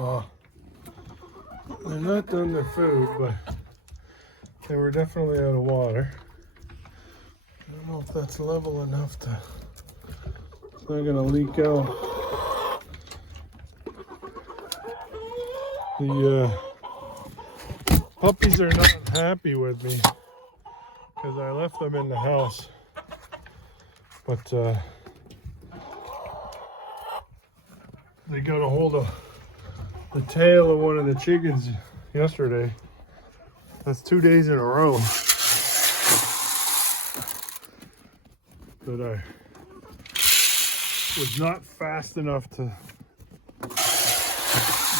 Well, they're not done their food, but they were definitely out of water. I don't know if that's level enough to. It's not gonna leak out. The puppies are not happy with me because I left them in the house, but they got a hold of the tail of one of the chickens yesterday. That's 2 days in a row that I was not fast enough to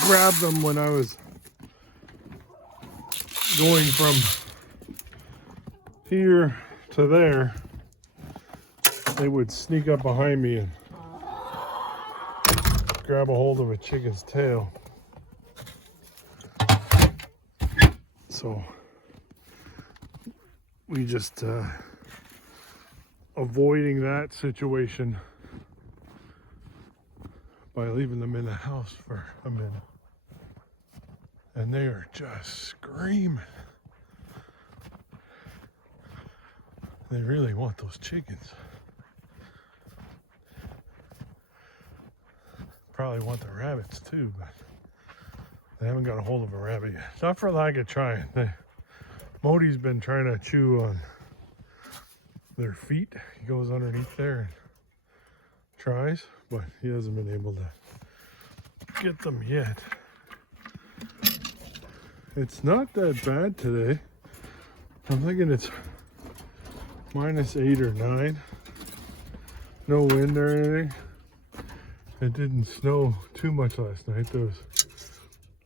grab them when I was going from here to there. They would sneak up behind me and grab a hold of a chicken's tail. So we just avoiding that situation by leaving them in the house for a minute. And they are just screaming. They really want those chickens. Probably want the rabbits too, but they haven't got a hold of a rabbit yet. Not for lack of trying. Modi's been trying to chew on their feet. He goes underneath there and tries, but he hasn't been able to get them yet. It's not that bad today. I'm thinking it's -8 or 9. No wind or anything. It didn't snow too much last night. There was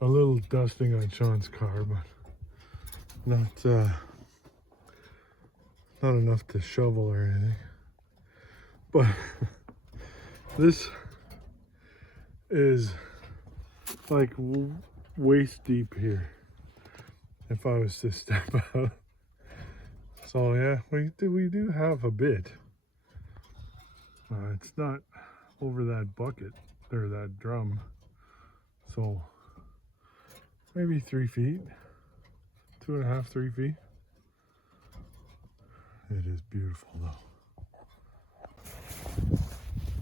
a little dusting on Sean's car, but not enough to shovel or anything. But this is like waist deep here if I was to step out. So yeah, we do have a bit. It's not over that bucket or that drum, so maybe 3 feet, 2.5, 3 feet. It is beautiful though.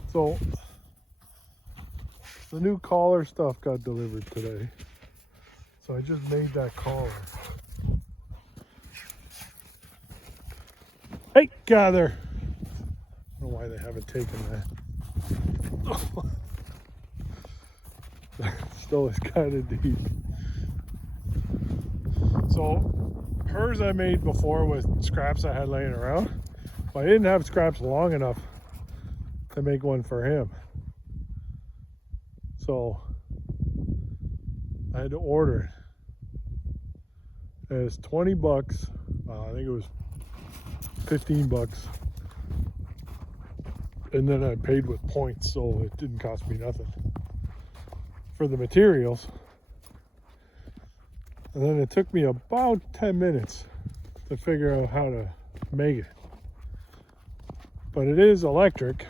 So the new collar stuff got delivered today, so I just made that collar. Hey, gather. I don't know why they haven't taken that. Still is kind of deep. So hers I made before with scraps I had laying around, but I didn't have scraps long enough to make one for him. So I had to order it. It's 20 bucks. I think it was 15 bucks. And then I paid with points, so it didn't cost me nothing for the materials. And then it took me about 10 minutes to figure out how to make it. But it is electric,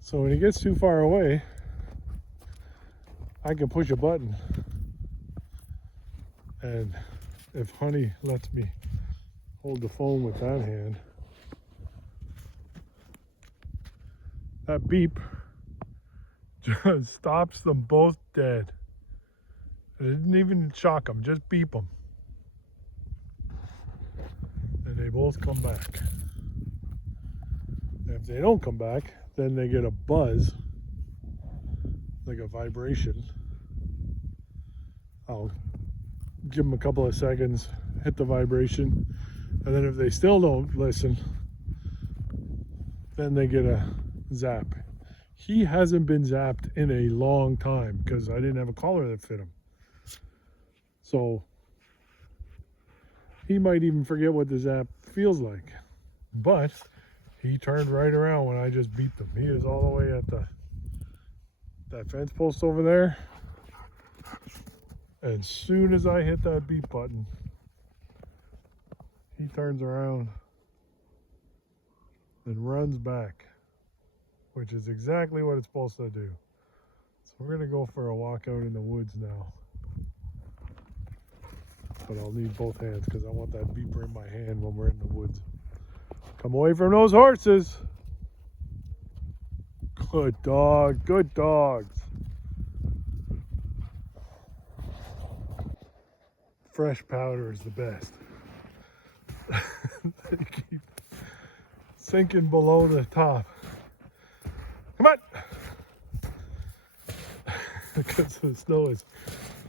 so when it gets too far away, I can push a button. And if Honey lets me hold the phone with that hand, that beep just stops them both dead. It didn't even shock them, just beep them. And they both come back. And if they don't come back, then they get a buzz, like a vibration. I'll give them a couple of seconds, hit the vibration, and then if they still don't listen, then they get a zap. He hasn't been zapped in a long time because I didn't have a collar that fit him. So he might even forget what the zap feels like. But he turned right around when I just beeped him. He is all the way at that fence post over there. As soon as I hit that beep button, he turns around and runs back, which is exactly what it's supposed to do. So We're gonna go for a walk out in the woods now. But I'll need both hands because I want that beeper in my hand when we're in the woods. Come away from those horses. Good dog, good dogs. Fresh powder is the best. They keep sinking below the top. Come on! Because the snow is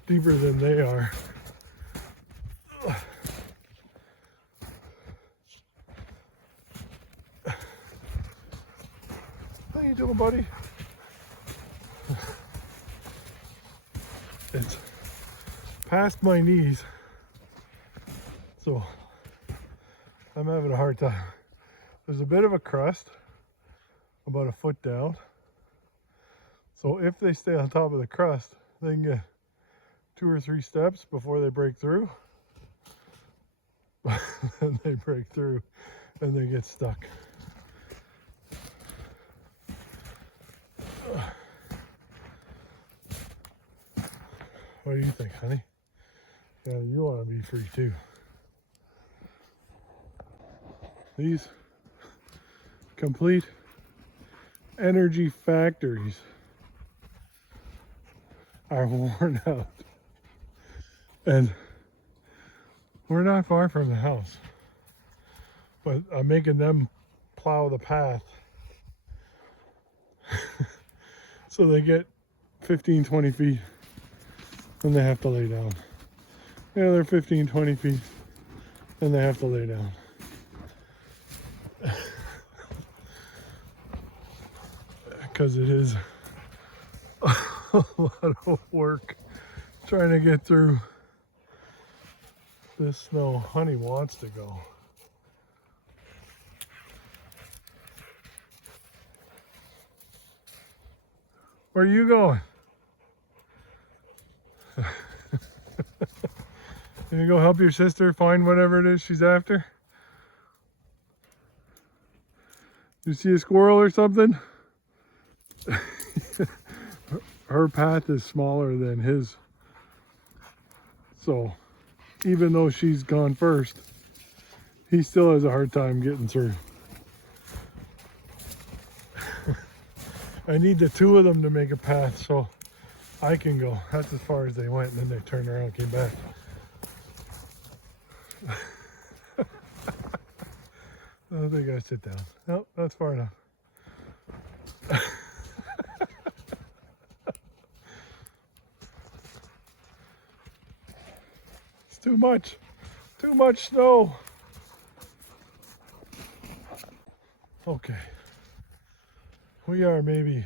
deeper than they are. How you doing, buddy? It's past my knees, so I'm having a hard time. There's a bit of a crust, about a foot down. So if they stay on top of the crust, they can get 2 or 3 steps before they break through. And they break through and they get stuck. What do you think, honey? Yeah, you want to be free too. These complete energy factories are worn out. And we're not far from the house. But I'm making them plow the path so they get 15, 20 feet. Then they have to lay down. Yeah, they're 15, 20 feet. Then they have to lay down. Because it is a lot of work trying to get through this snow. Honey wants to go. Where are you going? You gonna go help your sister find whatever it is she's after? You see a squirrel or something? Her path is smaller than his. So even though she's gone first, he still has a hard time getting through. I need the 2 of them to make a path so I can go. That's as far as they went, and then they turned around and came back. Oh, they gotta sit down. Nope, that's far enough. It's too much snow. Okay, we are maybe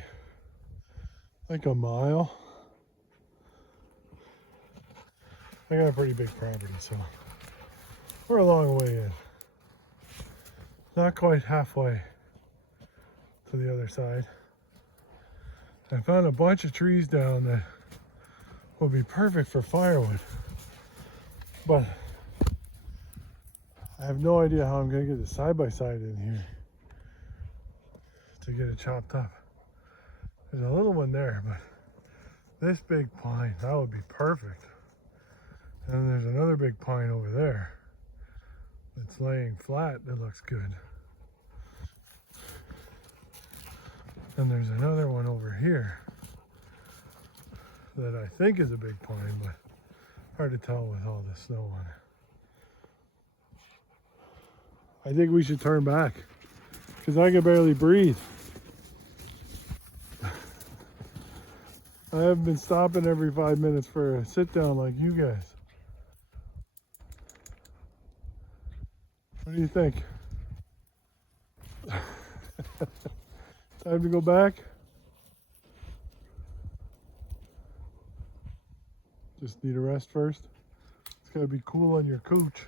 like a mile. I got a pretty big property, so we're a long way in. Not quite halfway to the other side. I found a bunch of trees down that will be perfect for firewood. But I have no idea how I'm gonna get the side-by-side in here to get it chopped up. There's a little one there, but this big pine, that would be perfect. And there's another big pine over there that's laying flat that looks good. And there's another one over here that I think is a big pine, but hard to tell with all the snow on it. I think we should turn back because I can barely breathe. I haven't been stopping every 5 minutes for a sit down like you guys. What do you think? Time to go back? Just need a rest first. It's gotta be cool on your couch.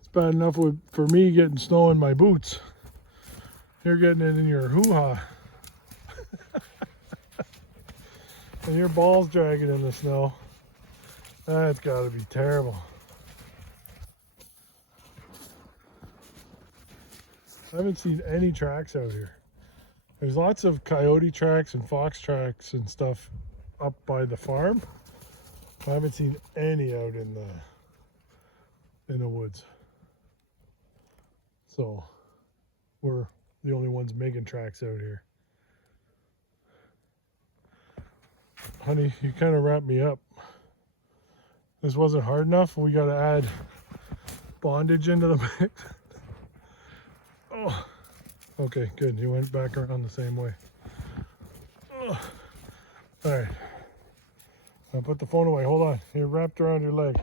It's bad enough for me getting snow in my boots. You're getting it in your hoo-ha. And your balls dragging in the snow. That's gotta be terrible. I haven't seen any tracks out here. There's lots of coyote tracks and fox tracks and stuff up by the farm. I haven't seen any out in the woods. So we're the only ones making tracks out here. Honey, you kind of wrapped me up. This wasn't hard enough. We got to add bondage into the mix. Oh, okay, good. You went back around the same way. Oh. All right. I'll put the phone away. Hold on. You're wrapped around your leg.